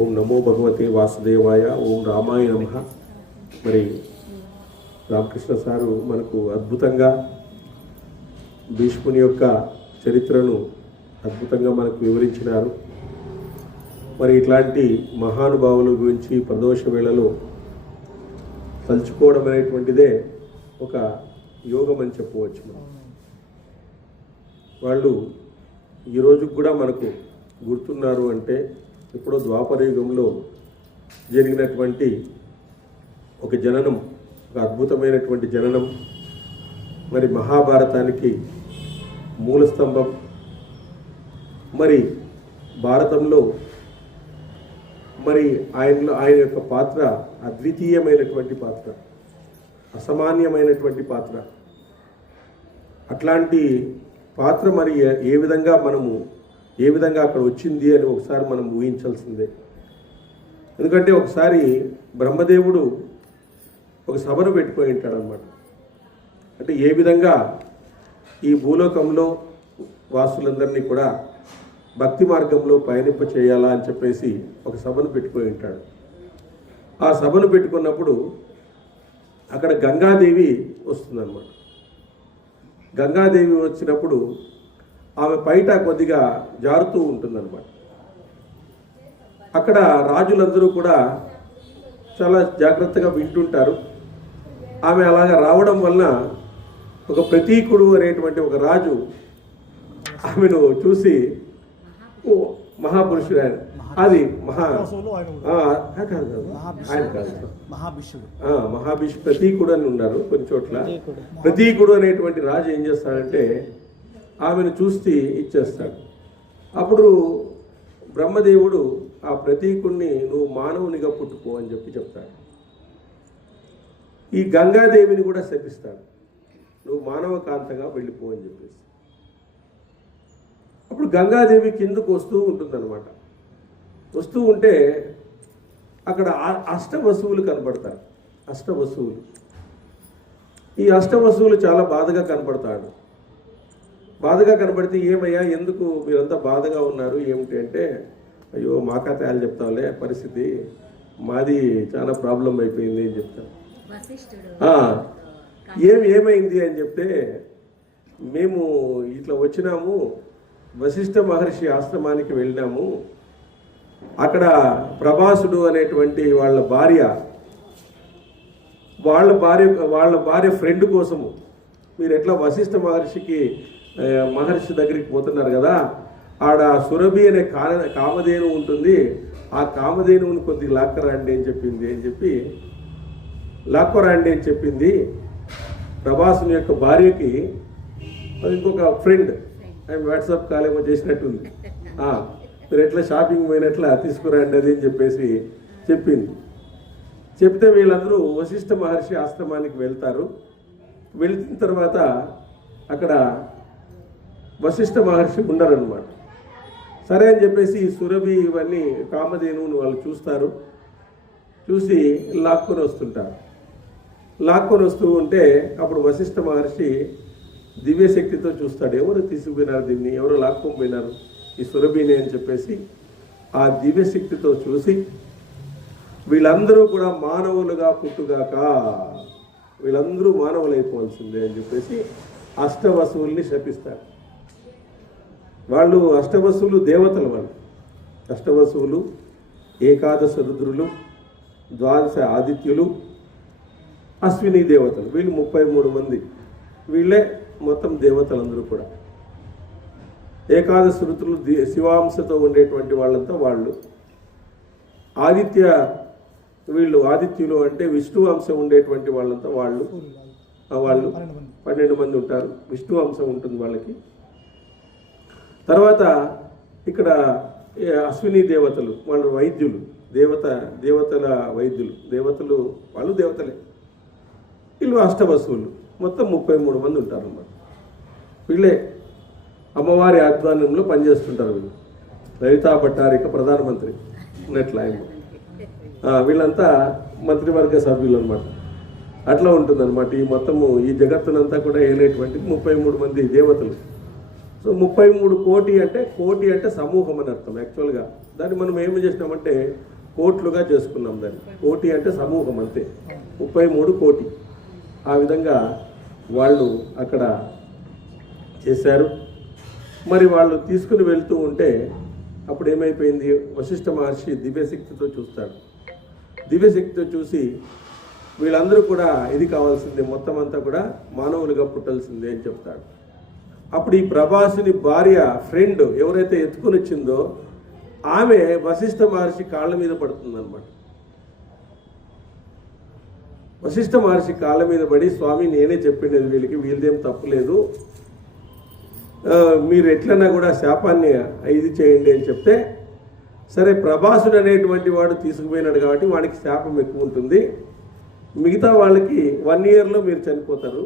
ఓం నమో భగవతే వాసుదేవాయ, ఓం రామాయ నమః. మరి రామకృష్ణ సారు మనకు అద్భుతంగా భీష్ముని యొక్క చరిత్రను అద్భుతంగా మనకు వివరించినారు. మరి ఇట్లాంటి మహానుభావుల గురించి ప్రదోష వేళలో తలుచుకోవడం అనేటువంటిదే ఒక యోగం అని చెప్పవచ్చు. వాళ్ళు ఈరోజు కూడా మనకు గుర్తున్నారు అంటే ఎప్పుడో ద్వాపర యుగంలో జరిగినటువంటి ఒక జననం, ఒక అద్భుతమైనటువంటి జననం. మరి మహాభారతానికి మూల స్తంభం. మరి భారతంలో మరి ఆయన యొక్క పాత్ర అద్వితీయమైనటువంటి పాత్ర, అసామాన్యమైనటువంటి పాత్ర. అట్లాంటి పాత్ర మరి ఏ విధంగా అక్కడ వచ్చింది అని ఒకసారి మనం ఊహించాల్సిందే. ఎందుకంటే ఒకసారి బ్రహ్మదేవుడు ఒక సభను పెట్టుకొని ఉంటాడనమాట. అంటే ఏ విధంగా ఈ భూలోకంలో వాసులందరినీ కూడా భక్తి మార్గంలో పయనింప చేయాలా అని చెప్పేసి ఒక సభను పెట్టుకొని ఉంటాడు. ఆ సభను పెట్టుకున్నప్పుడు అక్కడ గంగాదేవి వస్తుందన్నమాట. గంగాదేవి వచ్చినప్పుడు ఆమె బయట కొద్దిగా జారుతూ ఉంటుందన్నమాట. అక్కడ రాజులందరూ కూడా చాలా జాగ్రత్తగా వింటుంటారు. ఆమె అలాగా రావడం వలన ఒక ప్రతీకుడు అనేటువంటి ఒక రాజు ఆమెను చూసి, ఓ మహాపురుషుడు ఆయన, అది మహాభిషు ప్రతీకుడు అని ఉన్నారు కొన్ని చోట్ల. ప్రతీకుడు అనేటువంటి రాజు ఏం చేస్తాడంటే ఆమెను చూసి ఇచ్చేస్తాడు. అప్పుడు బ్రహ్మదేవుడు ఆ ప్రతీకుణ్ణి నువ్వు మానవునిగా పుట్టుకో అని చెప్తాడు. ఈ గంగాదేవిని కూడా శపిస్తాడు, నువ్వు మానవకాంతంగా వెళ్ళిపో అని చెప్పేసి. అప్పుడు గంగాదేవి కిందకు వస్తూ ఉంటుందన్నమాట. వస్తూ ఉంటే అక్కడ అష్టవసువులు కనపడతారు. అష్టవసువులు, ఈ అష్టవసువులు చాలా బాధగా కనపడతాడు. బాధగా కనబడితే, ఏమయ్యా ఎందుకు మీరంతా బాధగా ఉన్నారు ఏమిటి అంటే, అయ్యో మా కథలు చెప్తాంలే, పరిస్థితి మాది చాలా ప్రాబ్లం అయిపోయింది అని చెప్తాను. ఏమైంది అని చెప్తే, మేము ఇట్లా వచ్చినాము, వశిష్ఠ మహర్షి ఆశ్రమానికి వెళ్ళినాము. అక్కడ ప్రభాసుడు అనేటువంటి వాళ్ళ భార్య ఫ్రెండ్ కోసము మీరు ఎట్లా వశిష్ఠ మహర్షి దగ్గరికి పోతున్నారు కదా, ఆడ సురభి అనే కామధేను ఉంటుంది, ఆ కామధేనువుని కొద్దిగా లాక్కరండి అని చెప్పింది. ప్రభాసుని యొక్క భార్యకి ఇంకొక ఫ్రెండ్ ఆమె వాట్సాప్ కాల్ ఏమో చేసినట్టుంది, మీరు ఎట్లా షాపింగ్ పోయినట్లా తీసుకురండి అది అని చెప్పేసి చెప్పింది. చెప్తే వీళ్ళందరూ వశిష్ఠ మహర్షి ఆశ్రమానికి వెళ్తారు. వెళ్తున్న తర్వాత అక్కడ వశిష్ఠ మహర్షి ఉండరన్నమాట. సరే అని చెప్పేసి ఈ సురభి ఇవన్నీ కామధేనువుని వాళ్ళు చూస్తారు. చూసి లాక్కొని వస్తుంటారు. లాక్కొని వస్తూ ఉంటే అప్పుడు వశిష్ఠ మహర్షి దివ్యశక్తితో చూస్తాడు, ఎవరు తీసుకుపోయినారు దీన్ని, ఎవరు లాక్కొని పోయినారు ఈ సురభిని అని చెప్పేసి ఆ దివ్యశక్తితో చూసి, వీళ్ళందరూ కూడా మానవులుగా పుట్టుగాక, వీళ్ళందరూ మానవులైపోవాల్సిందే అని చెప్పేసి అష్టవసువుల్ని శపిస్తారు. వాళ్ళు అష్టవసువులు దేవతలు. వాళ్ళు అష్టవసువులు, ఏకాదశ రుద్రులు, ద్వాదశ ఆదిత్యులు, అశ్విని దేవతలు, వీళ్ళు 33 మంది. వీళ్ళే మొత్తం దేవతలందరూ కూడా. ఏకాదశ రుద్రులు శివాంశతో ఉండేటువంటి వాళ్ళంతా వాళ్ళు. వీళ్ళు ఆదిత్యులు అంటే విష్ణు అంశం ఉండేటువంటి వాళ్ళంతా వాళ్ళు 12 మంది ఉంటారు. విష్ణు అంశం ఉంటుంది వాళ్ళకి. తర్వాత ఇక్కడ అశ్విని దేవతలు, వాళ్ళు వైద్యులు, దేవతల వైద్యులు, వాళ్ళు దేవతలే. వీళ్ళు అష్టవసువులు, మొత్తం 33 మంది ఉంటారు అన్నమాట. వీళ్ళే అమ్మవారి ఆధ్వర్యంలో పనిచేస్తుంటారు. వీళ్ళు లలితా భట్టారిక ప్రధానమంత్రి ఉన్నట్లు ఆయన. వీళ్ళంతా మంత్రివర్గ సభ్యులు అనమాట. అట్లా ఉంటుందన్నమాట. ఈ మొత్తము ఈ జగత్తునంతా కూడా ఏలేటువంటి 33 మంది దేవతలు. సో సో 33 కోటి అంటే సమూహం అని అర్థం. యాక్చువల్గా దాన్ని మనం ఏమి చేసినామంటే కోట్లుగా చేసుకున్నాం. దాన్ని కోటి అంటే సమూహం అంతే. 33 కోటి ఆ విధంగా వాళ్ళు అక్కడ చేశారు. మరి వాళ్ళు తీసుకుని వెళ్తూ ఉంటే అప్పుడు ఏమైపోయింది, వశిష్ఠ మహర్షి దివ్యశక్తితో చూస్తాడు. దివ్యశక్తితో చూసి వీళ్ళందరూ కూడా ఇది కావాల్సిందే, మొత్తం అంతా కూడా మానవులుగా పుట్టాల్సిందే అని చెప్తాడు. అప్పుడు ఈ ప్రభాసుని భార్య ఫ్రెండ్ ఎవరైతే ఎత్తుకుని వచ్చిందో ఆమె వశిష్ఠ మహర్షి కాళ్ళ మీద పడుతుందన్నమాట. వశిష్ఠ మహర్షి కాళ్ళ మీద పడి, స్వామి నేనే చెప్పిండేది వీళ్ళదేం తప్పులేదు, మీరు ఎట్లన్నా కూడా శాపాన్ని ఇది చేయండి అని చెప్తే, సరే ప్రభాసుడు అనేటువంటి వాడు తీసుకుపోయినాడు కాబట్టి వాడికి శాపం ఎక్కువ ఉంటుంది, మిగతా వాళ్ళకి 1 ఇయర్లో మీరు చనిపోతారు,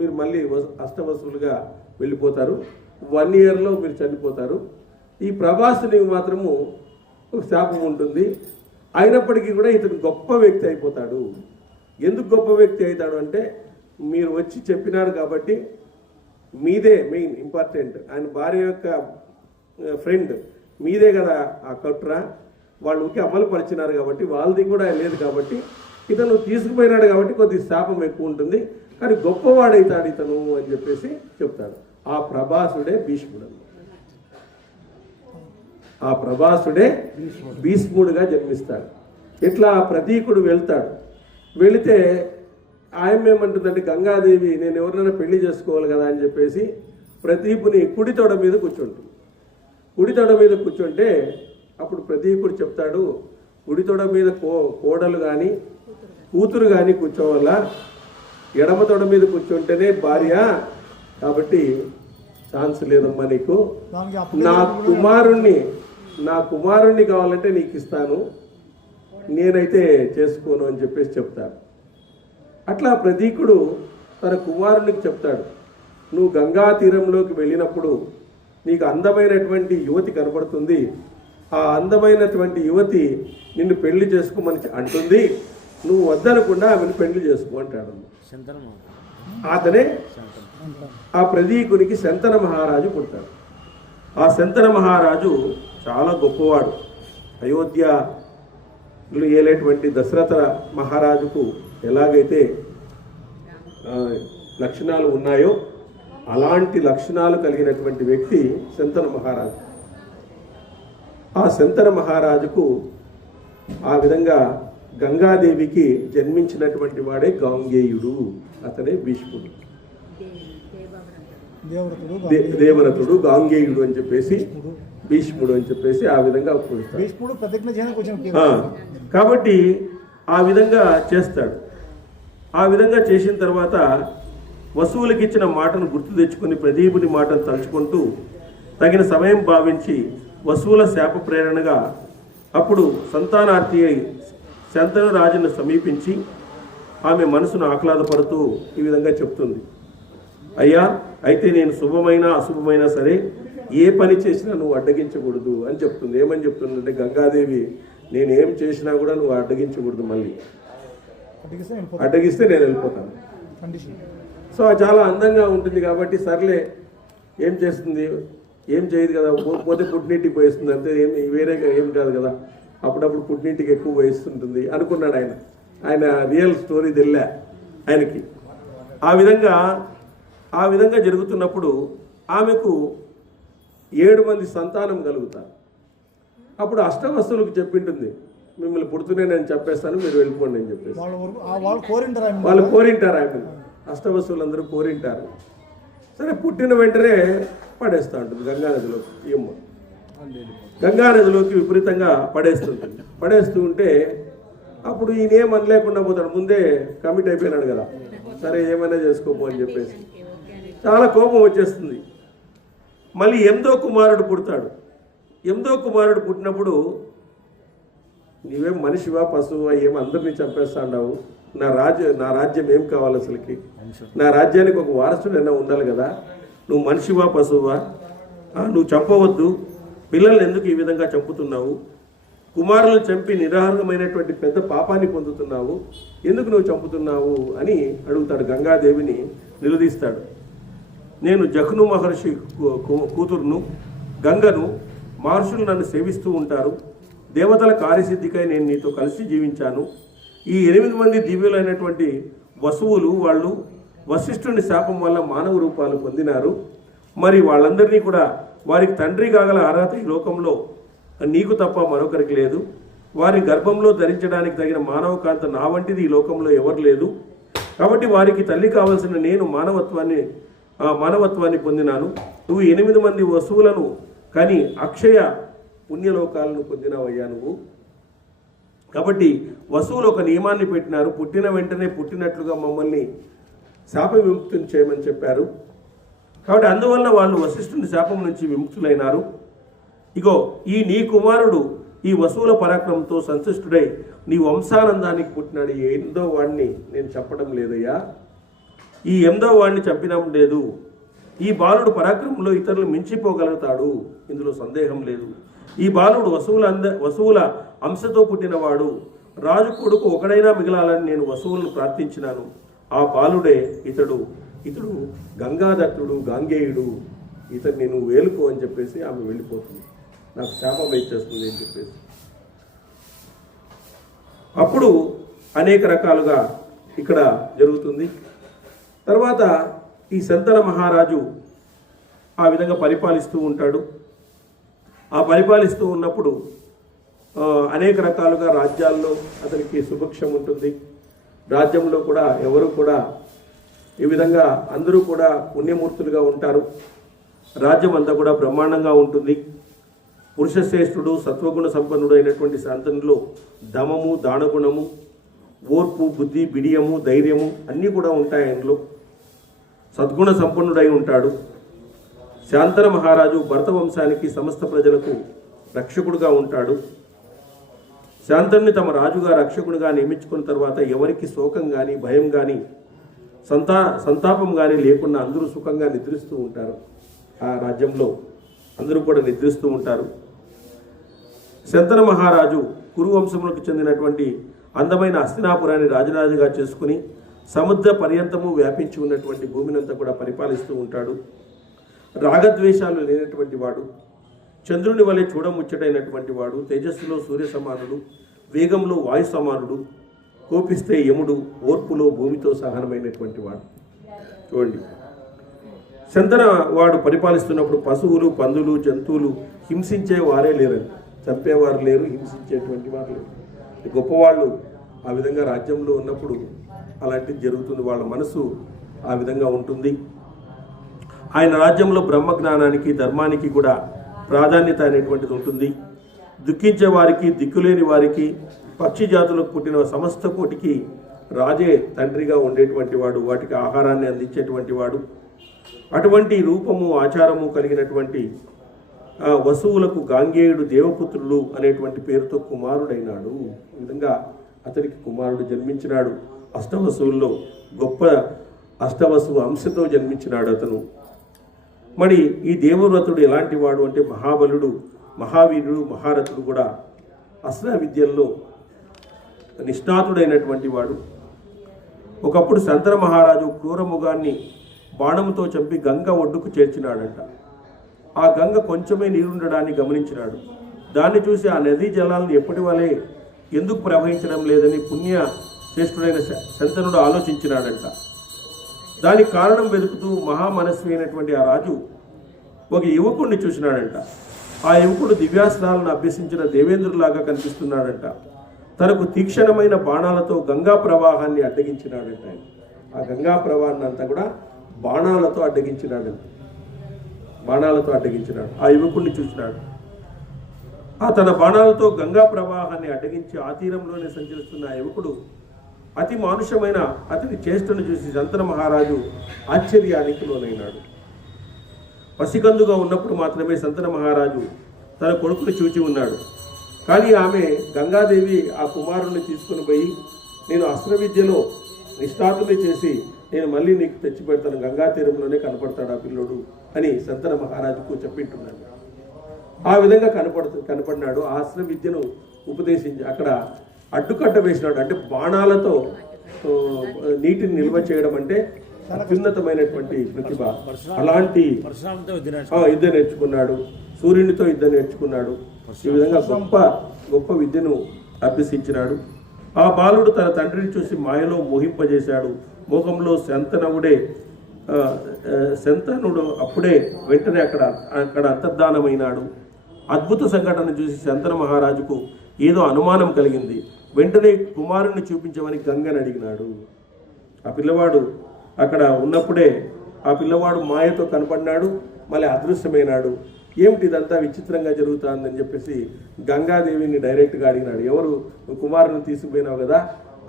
మీరు మళ్ళీ అష్టవసులుగా వెళ్ళిపోతారు, 1 ఇయర్లో మీరు చనిపోతారు, ఈ ప్రభాసునికి మాత్రము ఒక శాపం ఉంటుంది, అయినప్పటికీ కూడా ఇతను గొప్ప వ్యక్తి అయిపోతాడు. ఎందుకు గొప్ప వ్యక్తి అవుతాడు అంటే మీరు వచ్చి చెప్పినారు కాబట్టి, మీదే మెయిన్ ఇంపార్టెంట్, ఆయన భార్య యొక్క ఫ్రెండ్ మీదే కదా ఆ కట్రా, వాళ్ళు ఊరికి అమలు పరిచినారు కాబట్టి వాళ్ళది కూడా లేదు కాబట్టి ఇతను తీసుకుపోయినాడు కాబట్టి కొద్ది శాపం ఎక్కువ ఉంటుంది, కానీ గొప్పవాడైతాడు ఇతను అని చెప్పేసి చెప్తాడు. ఆ ప్రభాసుడే భీష్ముడు. ఆ ప్రభాసుడే భీష్ముడుగా జన్మిస్తాడు. ఇట్లా ప్రతీకుడు వెళ్తాడు. వెళితే ఆయన ఏమంటుందంటే, గంగాదేవి నేను ఎవరినైనా పెళ్లి చేసుకోవాలి కదా అని చెప్పేసి ప్రదీపుని కుడి తొడ మీద కూర్చుంటుంది. కుడి తొడ మీద కూర్చుంటే అప్పుడు ప్రదీపుడు చెప్తాడు, కుడి తొడ మీద కోడలు కానీ కూతురు కానీ కూర్చోవాల, ఎడమ తొడ మీద కూర్చుంటేనే భార్య, కాబట్టి ఛాన్స్ లేదమ్మా నీకు, నా కుమారుణ్ణి కావాలంటే నీకు ఇస్తాను, నేనైతే చేసుకోను అని చెప్పేసి చెప్తాడు. అట్లా ప్రతీకుడు తన కుమారునికి చెప్తాడు, నువ్వు గంగా తీరంలోకి వెళ్ళినప్పుడు నీకు అందమైనటువంటి యువతి కనపడుతుంది, ఆ అందమైనటువంటి యువతి నిన్ను పెళ్లి చేసుకోమని అంటుంది, నువ్వు వద్దనకుండా ఆమెను పెళ్లి చేసుకో అంటాడు. అతనే ఆ ప్రతీకునికి శంతన మహారాజు పుడతాడు. ఆ శంతన మహారాజు చాలా గొప్పవాడు. అయోధ్యలో ఏలేటువంటి దశరథ మహారాజుకు ఎలాగైతే లక్షణాలు ఉన్నాయో అలాంటి లక్షణాలు కలిగినటువంటి వ్యక్తి శంతన మహారాజు. ఆ శంతన మహారాజుకు ఆ విధంగా గంగాదేవికి జన్మించినటువంటి వాడే గాంగేయుడు, అతనే భీష్ముడు. దేవరతుడు గాంగేయుడు అని చెప్పేసి భీష్ముడు అని చెప్పేసి ఆ విధంగా కాబట్టి ఆ విధంగా చేస్తాడు. ఆ విధంగా చేసిన తర్వాత వసువులకి ఇచ్చిన మాటను గుర్తు తెచ్చుకుని ప్రదీపుని మాటను తలుచుకుంటూ తగిన సమయం భావించి వసువుల శాప ప్రేరణగా అప్పుడు సంతానార్థి అయి శంతను రాజును సమీపించి ఆమె మనసును ఆహ్లాదపడుతూ ఈ విధంగా చెప్తుంది, అయ్యా అయితే నేను శుభమైనా అశుభమైనా సరే ఏ పని చేసినా నువ్వు అడ్డగించకూడదు అని చెప్తుంది. ఏమని చెప్తుందంటే, గంగాదేవి నేను ఏం చేసినా కూడా నువ్వు అడ్డగించకూడదు, మళ్ళీ అడ్డగిస్తే నేను వెళ్ళిపోతాను. సో చాలా అందంగా ఉంటుంది కాబట్టి సర్లే ఏం చేస్తుంది, ఏం చేయదు కదా, పోతే పుట్టినింటికి పోయిస్తుంది అంతే, వేరే ఏం కాదు కదా, అప్పుడప్పుడు పుట్టినింటికి ఎక్కువ పోయిస్తుంటుంది అనుకున్నాడు ఆయన. ఆయన రియల్ స్టోరీ తెలియలే ఆయనకి. ఆ విధంగా జరుగుతున్నప్పుడు ఆమెకు 7 మంది సంతానం కలుగుతారు. అప్పుడు అష్టవసులకు చెప్పింటుంది, మిమ్మల్ని పుడుతూనే నేను చెప్పేస్తాను, మీరు వెళ్ళిపోండి అని చెప్పేసి వాళ్ళు కోరింటారు. ఆమె అష్టవసులందరూ కోరింటారు. సరే పుట్టిన వెంటనే పడేస్తూ ఉంటుంది గంగానదిలోకి. గంగానదిలోకి విపరీతంగా పడేస్తుంటుంది. పడేస్తూ ఉంటే అప్పుడు ఈయన ఏమని లేకుండా పోతాడు, ముందే కమిట్ అయిపోయినాడు కదా, సరే ఏమైనా చేసుకోపో అని చెప్పేసి చాలా కోపం వచ్చేస్తుంది. మళ్ళీ 8వ కుమారుడు పుడతాడు. 8వ కుమారుడు పుట్టినప్పుడు, నీవేం మనిషివా పశువా, ఏం అందరినీ చంపేస్తాడావు, నా రాజ్యం ఏం కావాలి అసలుకి, నా రాజ్యానికి ఒక వారసుడైనా ఉండాలి కదా, నువ్వు మనిషివా పశువా, నువ్వు చంపవద్దు, పిల్లల్ని ఎందుకు ఈ విధంగా చంపుతున్నావు, కుమారులను చంపి నిరాహారమైనటువంటి పెద్ద పాపాన్ని పొందుతున్నావు, ఎందుకు నువ్వు చంపుతున్నావు అని అడుగుతాడు. గంగాదేవిని నిలదీస్తాడు. నేను జహ్ను మహర్షి కూతురును గంగను. మహర్షులు నన్ను సేవిస్తూ ఉంటారు. దేవతల కార్యసిద్ధికై నేను నీతో కలిసి జీవించాను. ఈ 8 మంది దివ్యులైనటువంటి వసువులు వాళ్ళు వశిష్ఠుని శాపం వల్ల మానవ రూపాలు పొందినారు. మరి వాళ్ళందరినీ కూడా వారికి తండ్రి కాగల అర్హత ఈ లోకంలో నీకు తప్ప మరొకరికి లేదు. వారి గర్భంలో ధరించడానికి తగిన మానవ కాంత నా వంటిది ఈ లోకంలో ఎవరు లేదు. కాబట్టి వారికి తల్లి కావలసిన నేను మానవత్వాన్ని పొందినాను. నువ్వు 8 మంది వసువులను కానీ అక్షయ పుణ్యలోకాలను పొందినవయ్యా నువ్వు. కాబట్టి వసువులు ఒక నియమాన్ని పెట్టినారు. పుట్టిన వెంటనే పుట్టినట్లుగా మమ్మల్ని శాప విముక్తిని చేయమని చెప్పారు. కాబట్టి అందువల్ల వాళ్ళు వశిష్ఠుని శాపం నుంచి విముక్తులైనారు. ఇగో ఈ నీ కుమారుడు ఈ వసువుల పరాక్రమంతో సంతుష్టుడై నీ వంశానందానికి పుట్టినాడు. ఈ 8వ వాడిని నేను చెప్పడం లేదయ్యా, ఈ 8వ వాడిని చంపినం లేదు. ఈ బాలుడు పరాక్రమంలో ఇతరులు మించిపోగలుగుతాడు, ఇందులో సందేహం లేదు. ఈ బాలుడు వసువుల అంశతో పుట్టినవాడు. రాజు కొడుకు ఒకడైనా మిగలాలని నేను వసువులను ప్రార్థించినాను. ఆ బాలుడే ఇతడు గంగాదత్తుడు, గాంగేయుడు. ఇతన్ని నువ్వు వేలుకో అని చెప్పేసి ఆమె వెళ్ళిపోతుంది. నాకు శాపం ఇచ్చేస్తుంది అని చెప్పేసి. అప్పుడు అనేక రకాలుగా ఇక్కడ జరుగుతుంది. తర్వాత ఈ శంతన మహారాజు ఆ విధంగా పరిపాలిస్తూ ఉంటాడు. ఆ పరిపాలిస్తూ ఉన్నప్పుడు అనేక రకాలుగా రాజ్యాల్లో అతనికి సుభిక్షం ఉంటుంది. రాజ్యంలో కూడా ఎవరు కూడా ఈ విధంగా అందరూ కూడా పుణ్యమూర్తులుగా ఉంటారు. రాజ్యం అంతా కూడా బ్రహ్మాండంగా ఉంటుంది. పురుషశ్రేష్ఠుడు సత్వగుణ సంపన్నుడు అయినటువంటి శాంతనులో దమము, దానగుణము, ఓర్పు, బుద్ధి, బిడియము, ధైర్యము అన్నీ కూడా ఉంటాయి. ఆయనలో సద్గుణ సంపన్నుడై ఉంటాడు. శాంతన మహారాజు భరత వంశానికి సమస్త ప్రజలకు రక్షకుడుగా ఉంటాడు. శాంతనుని తమ రాజుగా రక్షకునిగా నియమించుకున్న తర్వాత ఎవరికి శోకం కానీ భయం కానీ సంతాపం కానీ లేకుండా అందరూ సుఖంగా నిద్రిస్తూ ఉంటారు. ఆ రాజ్యంలో అందరూ కూడా నిద్రిస్తూ ఉంటారు. శంతన మహారాజు కురువంశములకు చెందినటువంటి అందమైన హస్తినాపురాన్ని రాజరాజుగా చేసుకుని సముద్ర పర్యంతము వ్యాపించి ఉన్నటువంటి భూమినంతా కూడా పరిపాలిస్తూ ఉంటాడు. రాగద్వేషాలు లేనటువంటి వాడు, చంద్రుని వలె చూడముచ్చటైనటువంటి వాడు, తేజస్సులో సూర్య సమానుడు, వేగంలో వాయు సమానుడు, కోపిస్తే యముడు, ఓర్పులో భూమితో సహనమైనటువంటి వాడు. చూడండి, శంతన వాడు పరిపాలిస్తున్నప్పుడు పశువులు, పందులు, జంతువులు హింసించే వారే లేరండి. చంపేవారు లేరు, హింసించేటువంటి వారు లేరు. గొప్పవాళ్ళు ఆ విధంగా రాజ్యంలో ఉన్నప్పుడు అలాంటిది జరుగుతుంది. వాళ్ళ మనసు ఆ విధంగా ఉంటుంది. ఆయన రాజ్యంలో బ్రహ్మజ్ఞానానికి, ధర్మానికి కూడా ప్రాధాన్యత అనేటువంటిది ఉంటుంది. దుఃఖించే వారికి, దిక్కులేని వారికి, పక్షి జాతులకు పుట్టిన సమస్త కోటికి రాజే తండ్రిగా ఉండేటువంటి వాడు, వాటికి ఆహారాన్ని అందించేటువంటి వాడు. అటువంటి రూపము, ఆచారము కలిగినటువంటి వసువులకు గాంగేయుడు దేవపుత్రుడు అనేటువంటి పేరుతో కుమారుడైనాడు. ఈ విధంగా అతనికి కుమారుడు జన్మించినాడు. అష్టవసువుల్లో గొప్ప అష్టవసువు అంశతో జన్మించినాడు అతను. మరి ఈ దేవవ్రతుడు ఎలాంటి వాడు అంటే మహాబలుడు, మహావీరుడు, మహారథుడు కూడా అస్త్ర విద్యల్లో నిష్ణాతుడైనటువంటి వాడు. ఒకప్పుడు శంతన మహారాజు క్రూరముగాన్ని బాణముతో చంపి గంగ ఒడ్డుకు చేర్చినాడంట. ఆ గంగ కొంచెమే నీరుండడాన్ని గమనించినాడు. దాన్ని చూసి ఆ నదీ జలాలను ఎప్పటి వలె ఎందుకు ప్రవహించడం లేదని పుణ్య శ్రేష్ఠుడైన శంతనుడు ఆలోచించినాడంట. దానికి కారణం వెతుకుతూ మహామనస్వి అయినటువంటి ఆ రాజు ఒక యువకుడిని చూసినాడంట. ఆ యువకుడు దివ్యాస్త్రాలను అభ్యసించిన దేవేంద్రులాగా కనిపిస్తున్నాడంట. తనకు తీక్షణమైన బాణాలతో గంగా ప్రవాహాన్ని అడ్డగించినాడంట. ఆ గంగా ప్రవాహాన్ని అంతా కూడా బాణాలతో అడ్డగించినాడు. ఆ యువకుడిని చూసినాడు. ఆ తన బాణాలతో గంగా ప్రవాహాన్ని అడ్డగించి ఆ తీరంలోనే సంచరిస్తున్న ఆ యువకుడు అతి మానుషమైన అతని చేష్టను చూసి శంతన మహారాజు ఆశ్చర్యానికి లోనైనాడు. పసికందుగా ఉన్నప్పుడు మాత్రమే శంతన మహారాజు తన కొడుకుని చూచి ఉన్నాడు. కానీ ఆమె గంగాదేవి ఆ కుమారుణ్ణి తీసుకుని పోయి, నేను అస్త్ర విద్యలో నిష్ఠాతుని చేసి నేను మళ్ళీ నీకు తెచ్చి పెడతాను, గంగా తీరంలోనే కనపడతాడు ఆ పిల్లోడు అని శంతన మహారాజుకు చెప్పింటున్నాడు. ఆ విధంగా కనపడినాడు. ఆ అస్త్ర విద్యను ఉపదేశించి అక్కడ అడ్డుకట్ట వేసినాడు. అంటే బాణాలతో నీటిని నిల్వ చేయడం అంటే అత్యున్నతమైనటువంటి ప్రతిభ. అలాంటి విద్య నేర్చుకున్నాడు, సూర్యునితో విద్య నేర్చుకున్నాడు. ఈ విధంగా గొప్ప గొప్ప విద్యను అభ్యసించినాడు. ఆ బాలుడు తన తండ్రిని చూసి మాయలో మోహింపజేశాడు. మోహంలో శంతనుడు అప్పుడే వెంటనే అక్కడ అంతర్ధానమైనాడు. అద్భుత సంఘటన చూసి శంతన మహారాజుకు ఏదో అనుమానం కలిగింది. వెంటనే కుమారుణ్ణి చూపించమని గంగని అడిగినాడు. ఆ పిల్లవాడు అక్కడ ఉన్నప్పుడే ఆ పిల్లవాడు మాయతో కనపడినాడు, మళ్ళీ అదృశ్యమైనాడు. ఏమిటి ఇదంతా విచిత్రంగా జరుగుతుందని చెప్పేసి గంగాదేవిని డైరెక్ట్గా అడిగినాడు. ఎవరు కుమారుని తీసుకుపోయినావు కదా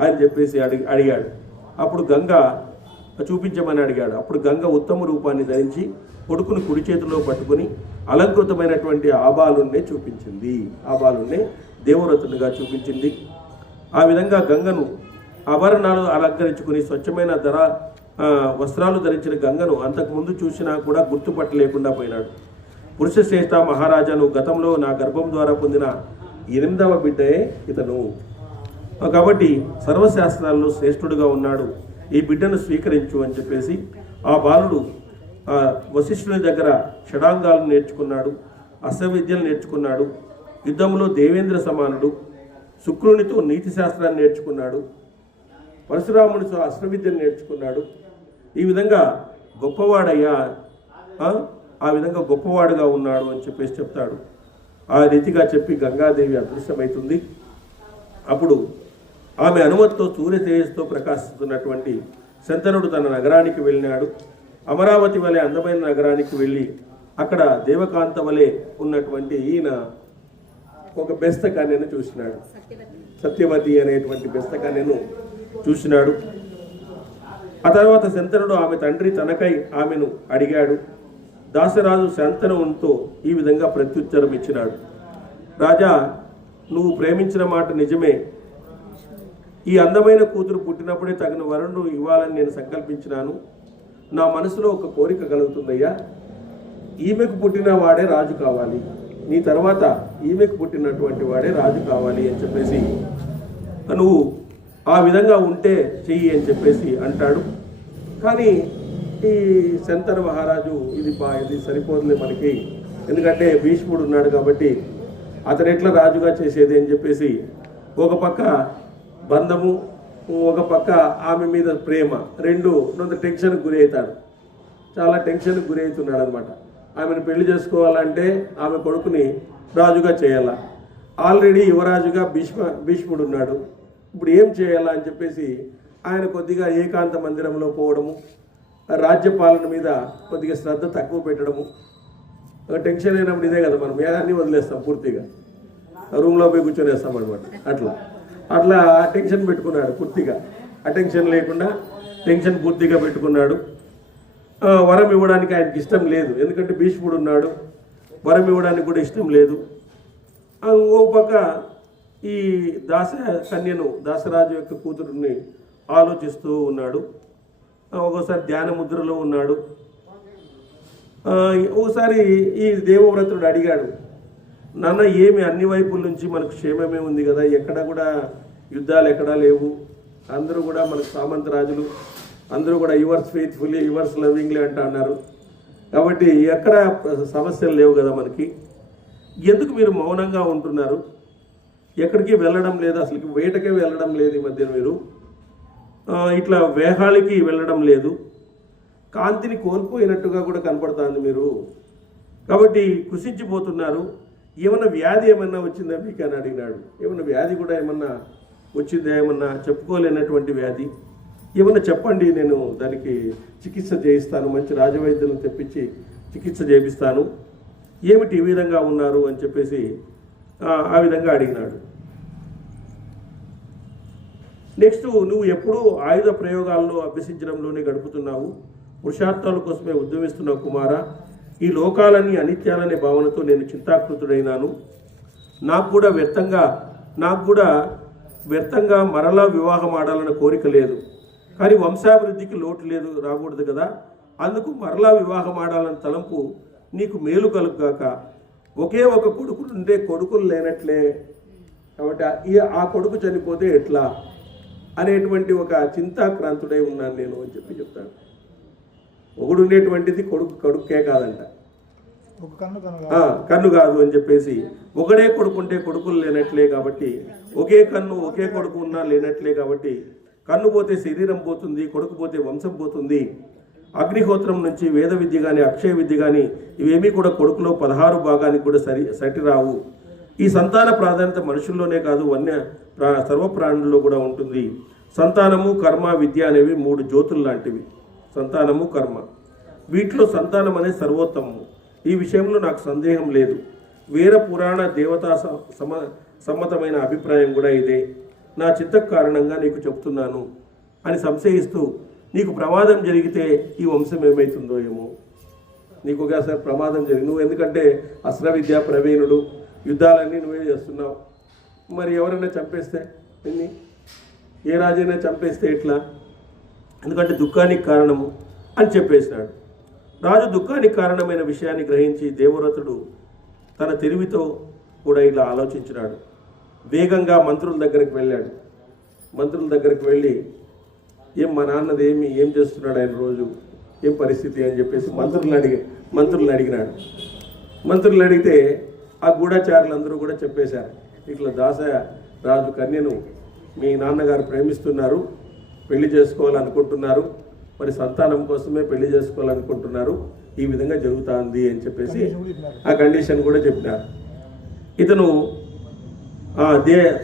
అని చెప్పేసి అడిగాడు. అప్పుడు గంగ చూపించమని అడిగాడు. అప్పుడు గంగ ఉత్తమ రూపాన్ని ధరించి కొడుకును కుడి చేతిలో పట్టుకుని అలంకృతమైనటువంటి ఆబాలున్నే చూపించింది. ఆబాలున్నే దేవవ్రతునిగా చూపించింది. ఆ విధంగా గంగను ఆభరణాలు అలంకరించుకుని స్వచ్ఛమైన వస్త్రాలు ధరించిన గంగను అంతకుముందు చూసినా కూడా గుర్తుపట్టలేకుండా పోయినాడు. పురుషశ్రేష్ఠ మహారాజాను గతంలో నా గర్భం ద్వారా పొందిన 8వ బిడ్డే ఇతను. కాబట్టి సర్వశాస్త్రాల్లో శ్రేష్ఠుడుగా ఉన్నాడు, ఈ బిడ్డను స్వీకరించు అని చెప్పేసి ఆ బాలుడు వశిష్ఠుని దగ్గర షడాంగాలను నేర్చుకున్నాడు, అస్త్రవిద్యలు నేర్చుకున్నాడు, యుద్ధంలో దేవేంద్ర సమానుడు, శుక్రునితో నీతి శాస్త్రాన్ని నేర్చుకున్నాడు, పరశురామునితో అస్త్రవిద్యను నేర్చుకున్నాడు. ఈ విధంగా గొప్పవాడయ్యా, ఆ విధంగా గొప్పవాడుగా ఉన్నాడు అని చెప్పేసి చెప్తాడు. ఆ రీతిగా చెప్పి గంగాదేవి అదృశ్యమవుతుంది. అప్పుడు ఆమె అనుమతితో సూర్య తేజస్తో ప్రకాశిస్తున్నటువంటి శంతనుడు తన నగరానికి వెళ్ళినాడు. అమరావతి వలె అందమైన నగరానికి వెళ్ళి అక్కడ దేవకాంత వలె ఉన్నటువంటి ఈయన ఒక బెస్త కన్యను చూసినాడు. సత్యవతి అనేటువంటి బెస్త కన్యను చూసినాడు. ఆ తర్వాత శంతనుడు ఆమె తండ్రి తనకై ఆమెను అడిగాడు. దాసరాజు శంతనునితో ఈ విధంగా ప్రత్యుత్తరం ఇచ్చినాడు. రాజా, నువ్వు ప్రేమించిన మాట నిజమే. ఈ అందమైన కూతురు పుట్టినప్పుడే తగిన వరుణ్ణు ఇవ్వాలని నేను సంకల్పించినాను. నా మనసులో ఒక కోరిక కలుగుతుందయ్యా. ఈమెకు పుట్టిన వాడే రాజు కావాలి, నీ తర్వాత ఈమెకు పుట్టినటువంటి వాడే రాజు కావాలి అని చెప్పేసి నువ్వు ఆ విధంగా ఉంటే చెయ్యి అని చెప్పేసి అంటాడు. కానీ ఈ శంతన మహారాజు ఇది సరిపోతుంది మనకి, ఎందుకంటే భీష్ముడు ఉన్నాడు కాబట్టి అతను ఎట్లా రాజుగా చేసేది అని చెప్పేసి ఒక పక్క బంధము, ఒక పక్క ఆమె మీద ప్రేమ, రెండు టెన్షన్కి గురి అవుతాడు. చాలా టెన్షన్కి గురి అవుతున్నాడు అనమాట. ఆమెను పెళ్లి చేసుకోవాలంటే ఆమె కొడుకుని రాజుగా చేయాలా, ఆల్రెడీ యువరాజుగా భీష్ముడు ఉన్నాడు. ఇప్పుడు ఏం చేయాలా అని చెప్పేసి ఆయన కొద్దిగా ఏకాంత మందిరంలో పోవడము, రాజ్యపాలన మీద కొద్దిగా శ్రద్ధ తక్కువ పెట్టడము. టెన్షన్ అయినప్పుడు ఇదే కదా, మనం అన్నీ వదిలేస్తాం, పూర్తిగా రూమ్లో పోయి కూర్చొనేస్తాం అనమాట. అట్లా టెన్షన్ పెట్టుకున్నాడు పూర్తిగా. అటెన్షన్ లేకుండా టెన్షన్ పూర్తిగా పెట్టుకున్నాడు. వరం ఇవ్వడానికి ఆయనకి ఇష్టం లేదు, ఎందుకంటే భీష్ముడు ఉన్నాడు, వరం ఇవ్వడానికి కూడా ఇష్టం లేదు. ఓ పక్క ఈ దాసరాజు యొక్క కూతురుని ఆలోచిస్తూ ఉన్నాడు. ఒక్కోసారి ధ్యాన ముద్రలో ఉన్నాడు. ఒకసారి ఈ దేవవ్రతుడు అడిగాడు, నాన్న ఏమి అన్ని వైపుల నుంచి మనకు క్షేమమే ఉంది కదా, ఎక్కడ కూడా యుద్ధాలు ఎక్కడా లేవు, అందరూ కూడా మనకు సామంత రాజులు, అందరూ కూడా యువర్స్ ఫెయిత్ఫుల్లీ యువర్స్ లవింగ్లీ అంటూ అన్నారు. కాబట్టి ఎక్కడ సమస్యలు లేవు కదా మనకి, ఎందుకు మీరు మౌనంగా ఉంటున్నారు, ఎక్కడికి వెళ్ళడం లేదు, అసలు వేటకే వెళ్ళడం లేదు, ఈ మధ్యన మీరు ఇట్లా వేహాళికి వెళ్ళడం లేదు, కాంతిని కోల్పోయినట్టుగా కూడా కనపడుతుంది మీరు, కాబట్టి కృషించిపోతున్నారు, ఏమన్నా వ్యాధి ఏమన్నా వచ్చిందా మీకు అని అడిగినాడు. ఏమన్నా వ్యాధి కూడా ఏమన్నా వచ్చిందా, ఏమన్నా చెప్పుకోలేనటువంటి వ్యాధి ఏమన్నా చెప్పండి, నేను దానికి చికిత్స చేయిస్తాను, మంచి రాజవైద్యులను తెప్పించి చికిత్స చేపిస్తాను, ఏమిటి ఈ విధంగా ఉన్నారు అని చెప్పేసి ఆ విధంగా అడిగినాడు. నెక్స్ట్, నువ్వు ఎప్పుడూ ఆయుధ ప్రయోగాల్లో అభ్యసించడంలోనే గడుపుతున్నావు, పురుషార్థాల కోసమే ఉద్యమిస్తున్నావు కుమారా. ఈ లోకాలన్నీ అనిత్యాలనే భావనతో నేను చింతాకృతుడైనాను. నాకు కూడా వ్యర్థంగా మరలా వివాహం ఆడాలన్న కోరిక లేదు, కానీ వంశాభివృద్ధికి లోటు లేదు రాకూడదు కదా, అందుకు మరలా వివాహం ఆడాలన్న తలంపు నీకు మేలు కలుగుగాక. ఒకే ఒక కొడుకు ఉంటే కొడుకులు లేనట్లే, కాబట్టి ఆ కొడుకు చనిపోతే ఎట్లా అనేటువంటి ఒక చింతాక్రాంతుడై ఉన్నాను నేను అని చెప్తాడు. ఒకడు ఉండేటువంటిది కొడుకే కాదంట, ఒక కన్ను కాదు అని చెప్పేసి, ఒకడే కొడుకుంటే కొడుకులు లేనట్లే కాబట్టి, ఒకే కన్ను ఒకే కొడుకు ఉన్నా లేనట్లే కాబట్టి, కన్ను పోతే శరీరం పోతుంది, కొడుకు పోతే వంశం పోతుంది. అగ్నిహోత్రం నుంచి వేద విద్య కానీ అక్షయ విద్య కానీ ఇవేమీ కూడా కొడుకులో 16 భాగానికి కూడా సరి రావు. ఈ సంతాన ప్రాధాన్యత మనుషుల్లోనే కాదు సర్వప్రాణుల్లో కూడా ఉంటుంది. సంతానము, కర్మ, విద్య అనేవి 3 జ్యోతులు లాంటివి. సంతానము, కర్మ, వీటిలో సంతానం అనేది సర్వోత్తమము. ఈ విషయంలో నాకు సందేహం లేదు. వేర పురాణ దేవతా సమ్మతమైన అభిప్రాయం కూడా ఇదే. నా చింత కారణంగా నీకు చెప్తున్నాను అని సంశయిస్తూ, నీకు ప్రమాదం జరిగితే ఈ వంశం ఏమవుతుందో ఏమో. నీకు ఒకసారి ప్రమాదం జరిగి, నువ్వు ఎందుకంటే అస్త్ర విద్యా ప్రవీణుడు, యుద్ధాలన్నీ నువ్వే చేస్తున్నావు, మరి ఎవరైనా చంపేస్తే నిన్ని, ఏ రాజైనా చంపేస్తే ఎట్లా, ఎందుకంటే దుఃఖానికి కారణము అని చెప్పేసినాడు. రాజు దుఃఖానికి కారణమైన విషయాన్ని గ్రహించి దేవవ్రతుడు తన తెలివితో కూడా ఇలా ఆలోచించినాడు. వేగంగా మంత్రుల దగ్గరికి వెళ్ళాడు. మంత్రుల దగ్గరికి వెళ్ళి, మా నాన్నది ఏం చేస్తున్నాడు ఆయన రోజు, ఏం పరిస్థితి అని చెప్పేసి మంత్రులను అడిగినాడు. మంత్రులు అడిగితే ఆ గూఢచారులందరూ కూడా చెప్పేశారు, ఇట్లా రాజు కన్యను మీ నాన్నగారు ప్రేమిస్తున్నారు, పెళ్లి చేసుకోవాలనుకుంటున్నారు, మరి సంతానం కోసమే పెళ్లి చేసుకోవాలనుకుంటున్నారు, ఈ విధంగా జరుగుతుంది అని చెప్పేసి ఆ కండిషన్ కూడా చెప్పినారు. ఇతను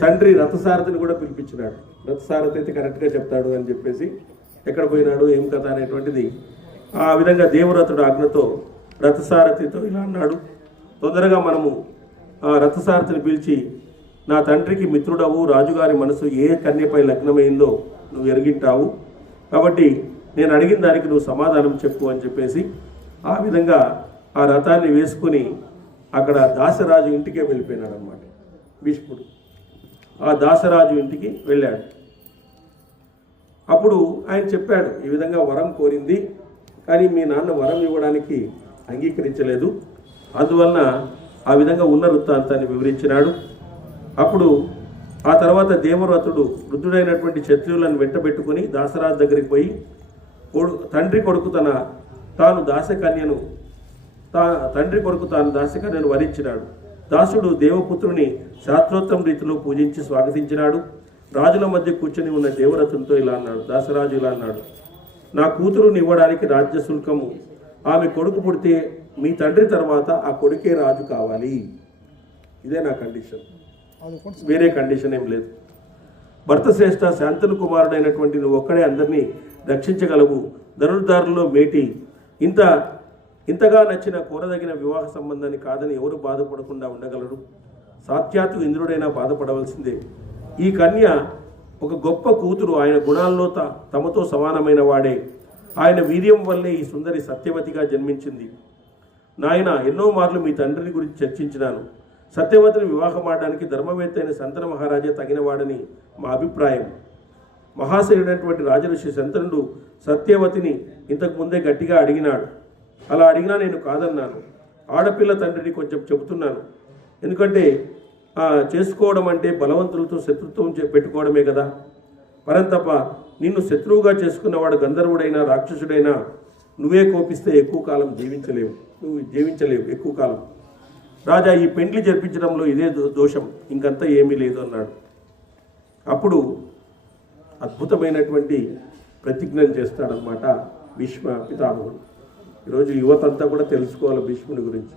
తండ్రి రథసారథిని కూడా పిలిపించినాడు. రథసారథి అయితే కరెక్ట్గా చెప్తాడు అని చెప్పేసి ఎక్కడ పోయినాడు ఏం కథ అనేటువంటిది. ఆ విధంగా దేవవ్రతుడు ఆజ్ఞతో రథసారథితో ఇలా అన్నాడు, తొందరగా మనము ఆ రథసారథిని పిలిచి, నా తండ్రికి మిత్రుడవు, రాజుగారి మనసు ఏ కన్యపై లగ్నమైందో నువ్వు ఎరిగింటావు, కాబట్టి నేను అడిగిన దానికి నువ్వు సమాధానం చెప్పు అని చెప్పేసి ఆ విధంగా ఆ రథాన్ని వేసుకుని అక్కడ దాసరాజు ఇంటికే వెళ్ళిపోయినాడు అన్నమాట భీష్ముడు. ఆ దాసరాజు ఇంటికి వెళ్ళాడు. అప్పుడు ఆయన చెప్పాడు, ఈ విధంగా వరం కోరింది, కానీ మీ నాన్న వరం ఇవ్వడానికి అంగీకరించలేదు, అందువలన ఆ విధంగా ఉన్న వృత్తాంతాన్ని వివరించినాడు. అప్పుడు ఆ తర్వాత దేవవ్రతుడు వృద్ధుడైనటువంటి క్షత్రియులను వెంటబెట్టుకుని దాసరాజు దగ్గరికి పోయి, తండ్రి కొడుకు తాను దాసకన్యను వరించినాడు. దాసుడు దేవపుత్రుని శాస్త్రోత్తమ రీతిలో పూజించి స్వాగతించినాడు. రాజుల మధ్య కూర్చొని ఉన్న దేవరథునితో ఇలా అన్నాడు, దాసరాజు ఇలా అన్నాడు, నా కూతురుని ఇవ్వడానికి రాజ్య శుల్కము, ఆమె కొడుకు పుడితే మీ తండ్రి తర్వాత ఆ కొడుకే రాజు కావాలి. ఇదే నా కండిషన్, వేరే కండిషన్ ఏం లేదు. భర్త శ్రేష్ఠ శాంతను కుమారుడైనటువంటి నువ్వు ఒక్కడే అందరినీ రక్షించగలవు. ధనుర్ధారుల్లో మేటి ఇంతగా నచ్చిన కోరదగిన వివాహ సంబంధాన్ని కాదని ఎవరు బాధపడకుండా ఉండగలరు. సాక్షాత్తు ఇంద్రుడైనా బాధపడవలసిందే. ఈ కన్య ఒక గొప్ప కూతురు, ఆయన గుణాల్లో తమతో సమానమైన వాడే. ఆయన వీర్యం వల్లే ఈ సుందరి సత్యవతిగా జన్మించింది. నాయన, ఎన్నో మార్లు మీ తండ్రిని గురించి చర్చించినాను. సత్యవతిని వివాహం ఆడడానికి ధర్మవేత్త అయిన శంతన మహారాజే తగినవాడని మా అభిప్రాయం. మహాశయుడైనటువంటి రాజఋషి శంతనుడు సత్యవతిని ఇంతకు ముందే గట్టిగా అడిగినాడు. అలా అడిగినా నేను కాదన్నాను. ఆడపిల్ల తండ్రిని కొంచెం చెబుతున్నాను, ఎందుకంటే చేసుకోవడం అంటే బలవంతులతో శత్రుత్వం పెట్టుకోవడమే కదా. పరంతప నిన్ను శత్రువుగా చేసుకున్నవాడు గంధర్వుడైనా రాక్షసుడైనా నువ్వే కోపిస్తే ఎక్కువ కాలం జీవించలేవు ఎక్కువ కాలం. రాజా, ఈ పెండ్లి జరిపించడంలో ఇదే దోషం, ఇంకంతా ఏమీ లేదు అన్నాడు. అప్పుడు అద్భుతమైనటువంటి ప్రతిజ్ఞను చేస్తాడనమాట భీష్మ పితామహుడు. ఈరోజు యువత అంతా కూడా తెలుసుకోవాలి భీష్ముడి గురించి.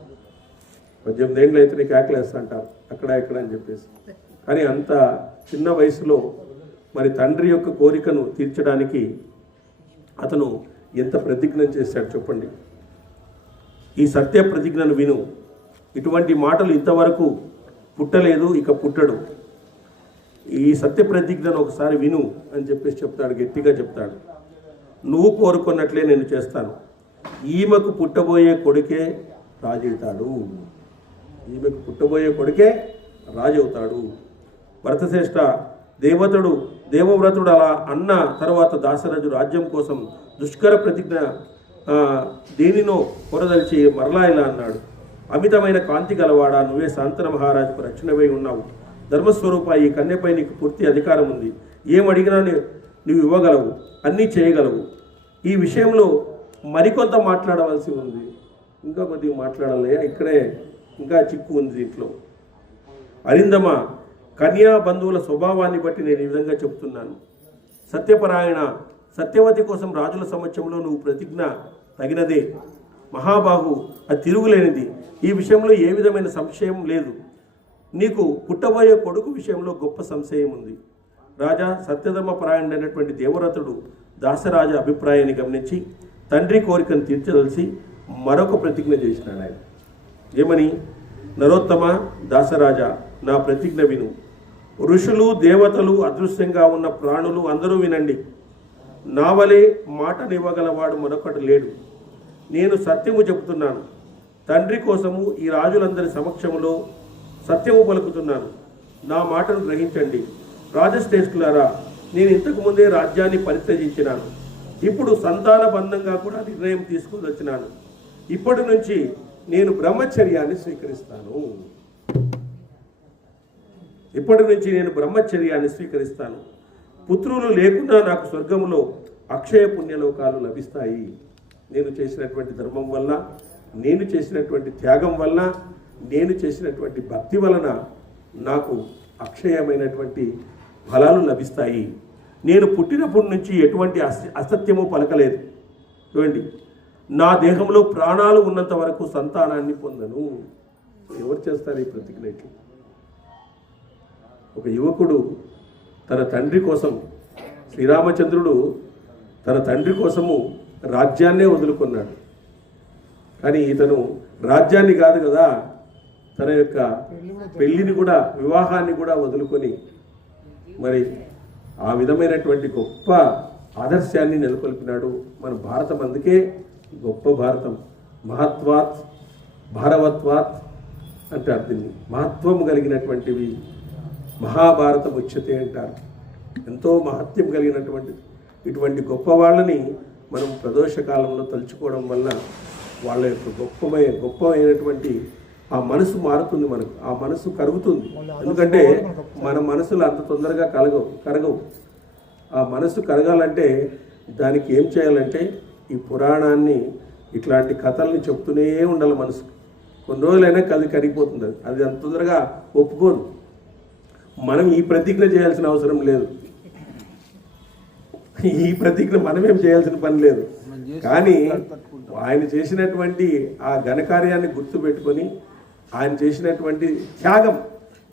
18 ఏళ్ళు అయితే నీకు ఆకలేస్తా అంటారు అక్కడ ఇక్కడ అని చెప్పేసి, కానీ అంత చిన్న వయసులో మరి తండ్రి యొక్క కోరికను తీర్చడానికి అతను ఎంత ప్రతిజ్ఞ చేశాడు చెప్పండి. ఈ సత్య ప్రతిజ్ఞను విను. ఇటువంటి మాటలు ఇంతవరకు పుట్టలేదు, ఇక పుట్టడు. ఈ సత్య ప్రతిజ్ఞను ఒకసారి విను అని చెప్పేసి చెప్తాడు, గట్టిగా చెప్తాడు. నువ్వు కోరుకున్నట్లే నేను చేస్తాను. ఈమెకు పుట్టబోయే కొడుకే రాజవుతాడు. ఈమెకు పుట్టబోయే కొడుకే రాజవుతాడు. భరతశ్రేష్ఠ దేవవ్రతుడు అలా అన్న తర్వాత దాసరాజు రాజ్యం కోసం దుష్కర ప్రతిజ్ఞ దేనినో కొరదలిచి మరలా ఇలా అన్నాడు, అమితమైన కాంతి గలవాడా, నువ్వే శాంతన మహారాజుకు రక్షణవై ఉన్నావు. ధర్మస్వరూప, ఈ కన్యపై నీకు పూర్తి అధికారం ఉంది. ఏమడిగినా నువ్వు ఇవ్వగలవు, అన్నీ చేయగలవు. ఈ విషయంలో మరికొంత మాట్లాడవలసి ఉంది, ఇంకా కొద్దిగా మాట్లాడాలి. ఇక్కడే ఇంకా చిక్కు ఉంది దీంట్లో. అరిందమ కన్యా బంధువుల స్వభావాన్ని బట్టి నేను ఈ విధంగా చెప్తున్నాను. సత్యపరాయణ, సత్యవతి కోసం రాజుల సమక్షంలో నువ్వు ప్రతిజ్ఞ తగినదే. మహాబాహు, అది తిరుగులేనిది. ఈ విషయంలో ఏ విధమైన సంశయం లేదు. నీకు పుట్టబోయే కొడుకు విషయంలో గొప్ప సంశయం ఉంది. రాజా, సత్యధర్మ పరాయణుడైనటువంటి దేవరథుడు దాసరాజ అభిప్రాయాన్ని గమనించి తండ్రి కోరికను తీర్చదలిసి మరొక ప్రతిజ్ఞ చేసినాడు. ఆయన ఏమని? నరోత్తమ, దాసరాజ, నా ప్రతిజ్ఞ విను. ఋషులు, దేవతలు, అదృశ్యంగా ఉన్న ప్రాణులు అందరూ వినండి. నా వలె మాటనివ్వగలవాడు మరొకటి లేడు. నేను సత్యము చెబుతున్నాను. తండ్రి కోసము ఈ రాజులందరి సమక్షంలో సత్యము పలుకుతున్నాను. నా మాటను గ్రహించండి. రాజశ్రేష్ఠులారా, నేను ఇంతకుముందే రాజ్యాన్ని పరిత్యజించినాను. ఇప్పుడు సంతాన బంధంగా కూడా నిర్ణయం తీసుకువచ్చినాను. ఇప్పటి నుంచి నేను బ్రహ్మచర్యాన్ని స్వీకరిస్తాను. పుత్రులు లేకుండా నాకు స్వర్గంలో అక్షయ పుణ్యలోకాలు లభిస్తాయి. నేను చేసినటువంటి ధర్మం వల్ల, నేను చేసినటువంటి త్యాగం వల్ల, నేను చేసినటువంటి భక్తి వలన నాకు అక్షయమైనటువంటి ఫలాలు లభిస్తాయి. నేను పుట్టినప్పటి నుంచి ఎటువంటి అసత్యము పలకలేదు. చూడండి, నా దేహంలో ప్రాణాలు ఉన్నంత వరకు సంతానాన్ని పొందను. ఎవరు చేస్తారు ఈ ప్రతిజ్ఞ? ఒక యువకుడు తన తండ్రి కోసం, శ్రీరామచంద్రుడు తన తండ్రి కోసము రాజ్యాన్నే వదులుకున్నాడు. కానీ ఇతను రాజ్యాన్ని కాదు కదా, తన యొక్క పెళ్లిని కూడా, వివాహాన్ని కూడా వదులుకొని మరి ఆ విధమైనటువంటి గొప్ప ఆదర్శాన్ని నెలకొల్పినాడు. మన భారతం అందుకే గొప్ప భారతం. మహత్వాత్ భారవత్వాత్ అంటారు దీన్ని. మహత్వం కలిగినటువంటివి మహాభారతం ఉచ్యతే అంటారు. ఎంతో మహత్యం కలిగినటువంటి ఇటువంటి గొప్ప వాళ్ళని మనం ప్రదోష కాలంలో తలుచుకోవడం వల్ల వాళ్ళ యొక్క గొప్పమైనటువంటి ఆ మనసు మారుతుంది. మనకు ఆ మనసు కరుగుతుంది. ఎందుకంటే మన మనసులు అంత తొందరగా కరగవు. ఆ మనసు కరగాలంటే దానికి ఏం చేయాలంటే ఈ పురాణాన్ని, ఇట్లాంటి కథల్ని చెప్తూనే ఉండాలి. మనసు కొన్ని రోజులైనా కరిగిపోతుంది. అది అంత తొందరగా ఒప్పుకోదు. మనం ఈ ప్రతిజ్ఞ చేయాల్సిన అవసరం లేదు. ఈ ప్రతిజ్ఞ మనమేం చేయాల్సిన పని లేదు. కానీ ఆయన చేసినటువంటి ఆ ఘనకార్యాన్ని గుర్తుపెట్టుకొని ఆయన చేసినటువంటి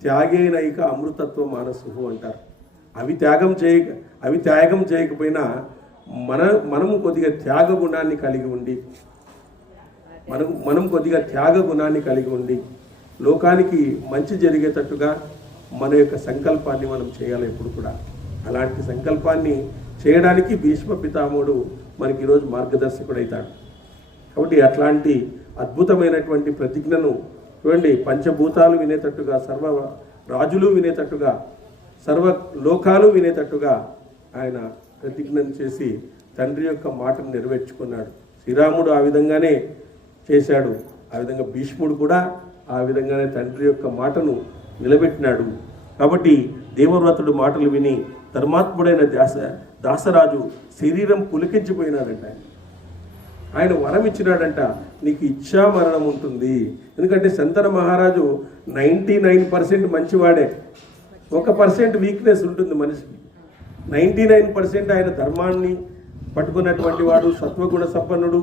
త్యాగేనైక అమృతత్వ మానసుహు అంటారు. అవి త్యాగం చేయకపోయినా మనము కొద్దిగా త్యాగ గుణాన్ని కలిగి ఉండి లోకానికి మంచి జరిగేటట్టుగా మన యొక్క సంకల్పాన్ని మనం చేయాలి ఎప్పుడు కూడా. అలాంటి సంకల్పాన్ని చేయడానికి భీష్మ పితామహుడు మనకి ఈరోజు మార్గదర్శకుడైతాడు. కాబట్టి అట్లాంటి అద్భుతమైనటువంటి ప్రతిజ్ఞను చూడండి, పంచభూతాలు వినేటట్టుగా, సర్వ రాజులు వినేటట్టుగా, సర్వ లోకాలు వినేటట్టుగా ఆయన ప్రతిజ్ఞను చేసి తండ్రి యొక్క మాటను నెరవేర్చుకున్నాడు. శ్రీరాముడు ఆ విధంగానే చేశాడు. ఆ విధంగా భీష్ముడు కూడా ఆ విధంగానే తండ్రి యొక్క మాటను నిలబెట్టినాడు. కాబట్టి దేవవ్రతుడు మాటలు విని ధర్మాత్ముడైన దాసరాజు శరీరం పులికించిపోయినాడంట. ఆయన వరం ఇచ్చినాడంట, నీకు ఇచ్చా మరణం ఉంటుంది. ఎందుకంటే శంతన మహారాజు 99% మంచివాడే, 1% వీక్నెస్ ఉంటుంది మనిషికి. 99% ఆయన ధర్మాన్ని పట్టుకున్నటువంటి వాడు, సత్వగుణ సంపన్నుడు,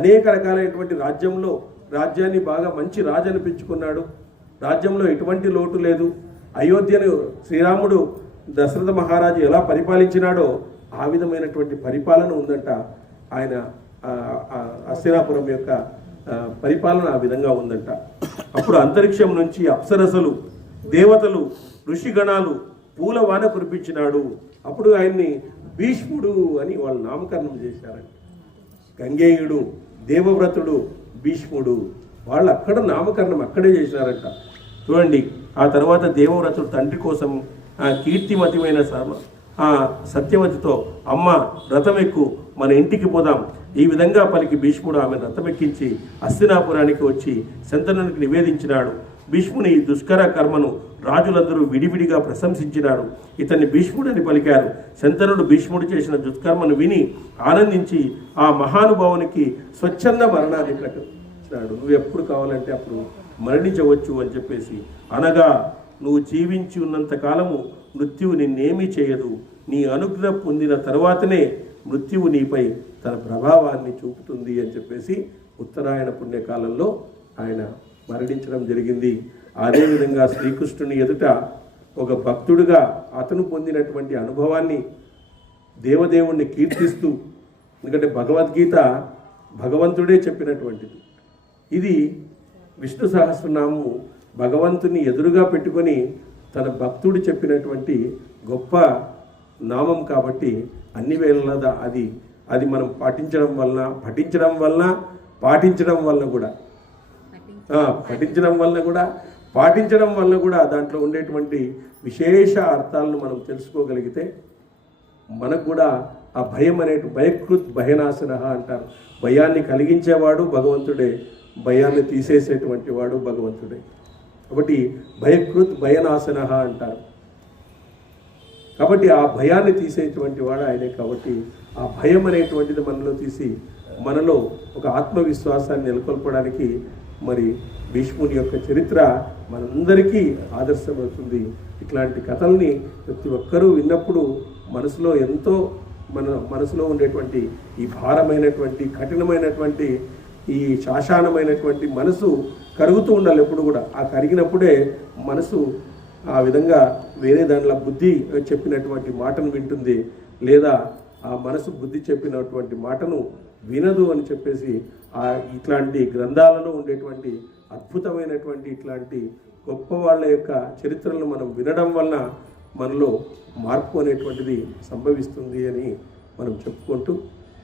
అనేక రకాలైనటువంటి రాజ్యాన్ని బాగా మంచి రాజు అనిపించుకున్నాడు. రాజ్యంలో ఎటువంటి లోటు లేదు. అయోధ్యను శ్రీరాముడు దశరథ మహారాజు ఎలా పరిపాలించినాడో ఆ విధమైనటువంటి పరిపాలన ఉందంట. ఆయన హస్తినాపురం యొక్క పరిపాలన ఆ విధంగా ఉందంట. అప్పుడు అంతరిక్షం నుంచి అప్సరసలు, దేవతలు, ఋషిగణాలు పూల వాన కురిపించినాడు. అప్పుడు ఆయన్ని భీష్ముడు అని వాళ్ళు నామకరణం చేశారంట. గంగేయుడు, దేవవ్రతుడు, భీష్ముడు, వాళ్ళు అక్కడ నామకరణం అక్కడే చేసినారంట. చూడండి, ఆ తర్వాత దేవవ్రతుడు తండ్రి కోసం ఆ కీర్తిమతిమైన ఆ సత్యవతితో, అమ్మ రథం ఎక్కు, మన ఇంటికి పోదాం. ఈ విధంగా పలికి భీష్ముడు ఆమె రథమెక్కించి హస్తినాపురానికి వచ్చి శంతనునికి నివేదించినాడు. భీష్ముని ఈ దుష్కర కర్మను రాజులందరూ విడివిడిగా ప్రశంసించినారు. ఇతన్ని భీష్ముడని పలికారు. శంతనుడు భీష్ముడు చేసిన దుష్కర్మను విని ఆనందించి ఆ మహానుభావునికి స్వచ్ఛంద మరణాన్ని ప్రకటించాడు. నువ్వు ఎప్పుడు కావాలంటే అప్పుడు మరణించవచ్చు అని చెప్పేసి. అనగా నువ్వు జీవించి ఉన్నంత కాలము మృత్యువు నిన్నేమీ చేయదు. నీ అనుగ్రహం పొందిన తర్వాతనే మృత్యువు నీపై తన ప్రభావాన్ని చూపుతుంది అని చెప్పేసి ఉత్తరాయణ పుణ్యకాలంలో ఆయన మరణించడం జరిగింది. అదేవిధంగా శ్రీకృష్ణుని ఎదుట ఒక భక్తుడిగా అతను పొందినటువంటి అనుభవాన్ని దేవదేవుణ్ణి కీర్తిస్తూ, ఎందుకంటే భగవద్గీత భగవంతుడే చెప్పినటువంటిది. ఇది విష్ణు సహస్రనామము భగవంతుని ఎదురుగా పెట్టుకొని తన భక్తుడు చెప్పినటువంటి గొప్ప నామం కాబట్టి అన్ని వేళలా అది మనం పఠించడం వలన పాటించడం వల్ల కూడా దాంట్లో ఉండేటువంటి విశేష అర్థాలను మనం తెలుసుకోగలిగితే మనకు కూడా ఆ భయం భయకృత్ భయనాశన అంటారు. భయాన్ని కలిగించేవాడు భగవంతుడే, భయాన్ని తీసేసేటువంటి వాడు భగవంతుడే. కాబట్టి భయకృత్ భయనాశన అంటారు. కాబట్టి ఆ భయాన్ని తీసేటువంటి వాడు ఆయనే. కాబట్టి ఆ భయం అనేటువంటిది మనలో తీసి మనలో ఒక ఆత్మవిశ్వాసాన్ని నెలకొల్పడానికి మరి భీష్ముని యొక్క చరిత్ర మనందరికీ ఆదర్శమవుతుంది. ఇట్లాంటి కథల్ని ప్రతి ఒక్కరూ విన్నప్పుడు మనసులో ఉండేటువంటి ఈ భారమైనటువంటి కఠినమైనటువంటి ఈ శాశానమైనటువంటి మనసు కరుగుతూ ఉండాలి ఎప్పుడు కూడా. ఆ కరిగినప్పుడే మనసు ఆ విధంగా వేరే దాంట్లో బుద్ధి చెప్పినటువంటి మాటను వింటుంది, లేదా ఆ మనసు బుద్ధి చెప్పినటువంటి మాటను వినదు అని చెప్పేసి ఇట్లాంటి గ్రంథాలలో ఉండేటువంటి అద్భుతమైనటువంటి ఇట్లాంటి గొప్ప వాళ్ళ యొక్క చరిత్రలను మనం వినడం వలన మనలో మార్పు అనేటువంటిది సంభవిస్తుంది అని మనం చెప్పుకుంటూ,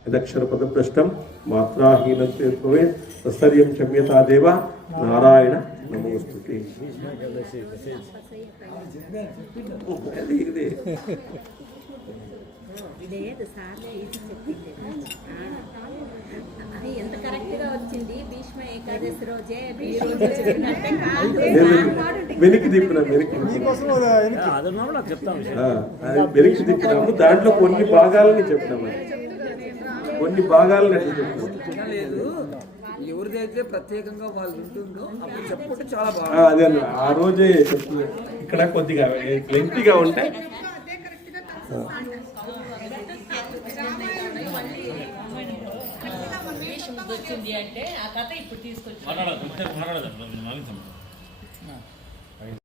యదక్షర పదభ్రష్టం మాత్రాహీనత్వం భవేత్ తత్సర్వం క్షమ్యతాదేవ నారాయణ నమోస్తుతే. ఎంత కరెక్ట్ గా వచ్చింది. భీష్మ ఏకాదశి రోజే వెనక్కి తిప్పినాము. దాంట్లో కొన్ని భాగాలని చెప్పినాము, కొన్ని భాగాలని అట్లా చెప్తాం. ఎవరిదైతే ప్రత్యేకంగా వాళ్ళు ఉంటుందో అప్పుడు చెప్పుకుంటే చాలా బాగా. అదే ఆ రోజే చెప్తున్నారు. ఇక్కడ కొద్దిగా లెంగ్తీగా ఉంటాయి. వచ్చింది అంటే ఆ కథ ఇప్పుడు తీసుకొచ్చి